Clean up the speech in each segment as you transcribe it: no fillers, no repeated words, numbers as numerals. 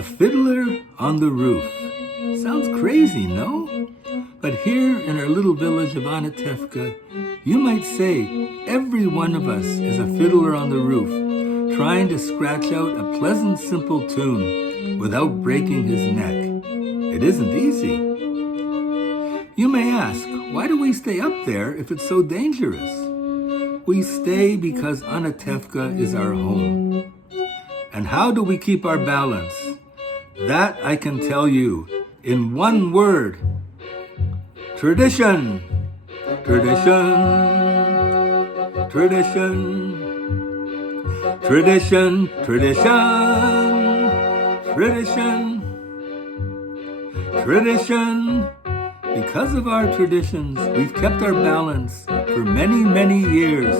A fiddler on the roof. Sounds crazy, no? But here in our little village of Anatevka, you might say every one of us is a fiddler on the roof, trying to scratch out a pleasant, simple tune without breaking his neck. It isn't easy. You may ask, why do we stay up there if it's so dangerous? We stay because Anatevka is our home. And how do we keep our balance? That I can tell you in one word. Tradition. Tradition. Tradition. Tradition. Tradition. Tradition. Tradition. Because of our traditions, we've kept our balance for many, many years.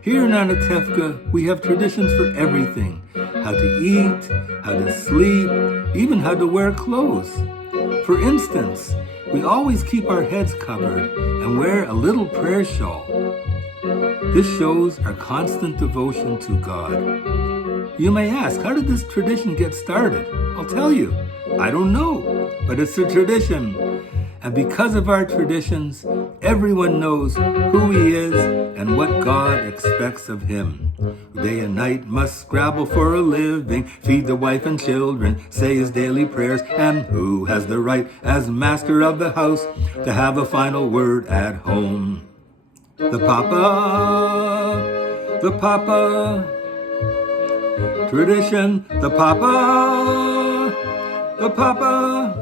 Here in Anatevka, we have traditions for everything. How to eat, how to sleep, even how to wear clothes. For instance, we always keep our heads covered and wear a little prayer shawl. This shows our constant devotion to God. You may ask, how did this tradition get started? I'll tell you. I don't know, but it's a tradition. And because of our traditions, everyone knows who he is and what God expects of him. Day and night must scrabble for a living, feed the wife and children, say his daily prayers, and who has the right as master of the house to have a final word at home? The Papa, the Papa, tradition, the Papa, the Papa,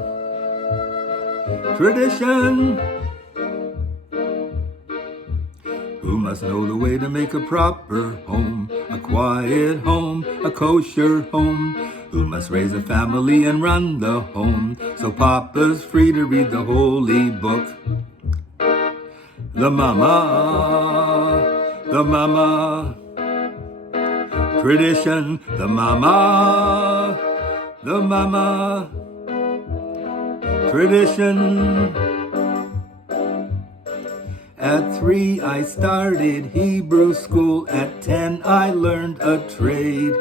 tradition. Who must know the way to make a proper home, a quiet home, a kosher home? Who must raise a family and run the home, so Papa's free to read the holy book? The Mama, the Mama, tradition, the Mama, the Mama, tradition. At 3 I started Hebrew school, at 10 I learned a trade.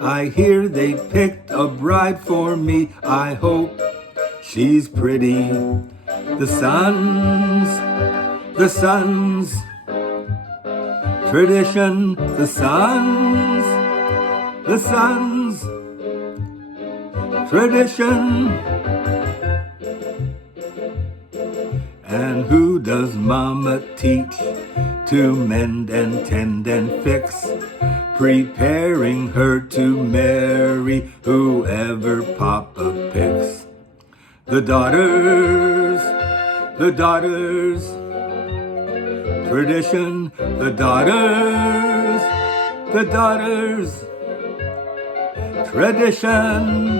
I hear they picked a bride for me, I hope she's pretty. The sons, tradition, the sons, tradition. And who does Mama teach to mend and tend and fix, preparing her to marry whoever Papa picks? The daughters, tradition, the daughters, tradition.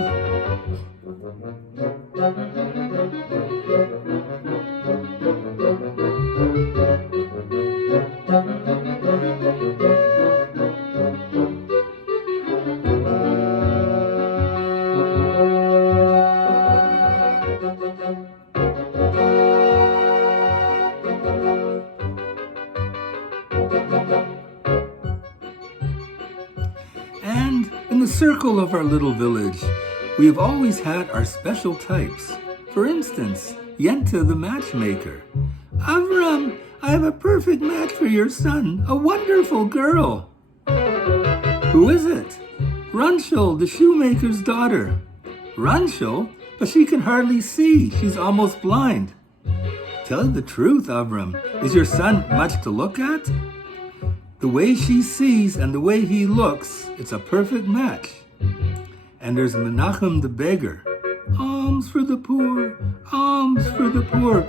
And in the circle of our little village, we have always had our special types. For instance, Yenta the matchmaker. Avram, I have a perfect match for your son, a wonderful girl. Who is it? Runshel, the shoemaker's daughter. Runshel? But she can hardly see. She's almost blind. Tell the truth, Avram. Is your son much to look at? The way she sees and the way he looks, it's a perfect match. And there's Menachem the beggar. Alms for the poor, alms for the poor.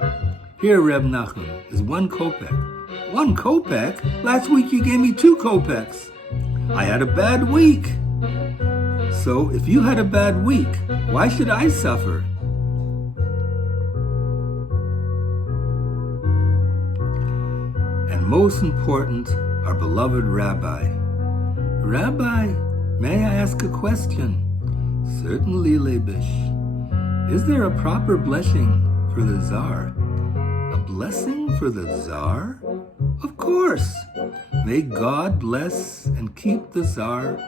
Here, Reb Nachum, is 1 kopeck. 1 kopeck? Last week you gave me 2 kopecks. I had a bad week. So if you had a bad week, why should I suffer? And most important, our beloved Rabbi. Rabbi, may I ask a question? Certainly, Leibish. Is there a proper blessing for the Tsar? A blessing for the Tsar? Of course. May God bless and keep the Tsar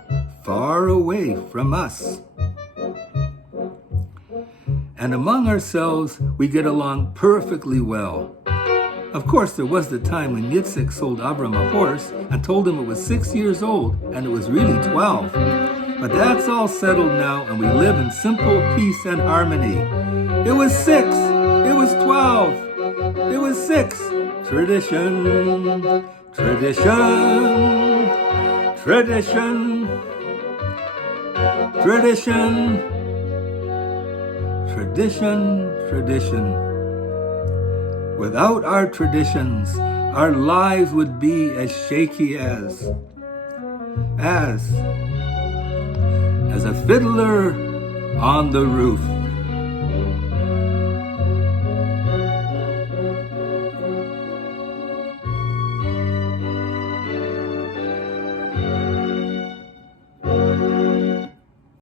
far away from us. and among ourselves we get along perfectly well. Of course, there was the time when Yitzhak sold Avram a horse and told him it was 6 years old and it was really 12. But that's all settled now and we live in simple peace and harmony. It was 6. It was 12. It was 6. Tradition, tradition, tradition, tradition, tradition, tradition. Without our traditions, our lives would be as shaky as a fiddler on the roof.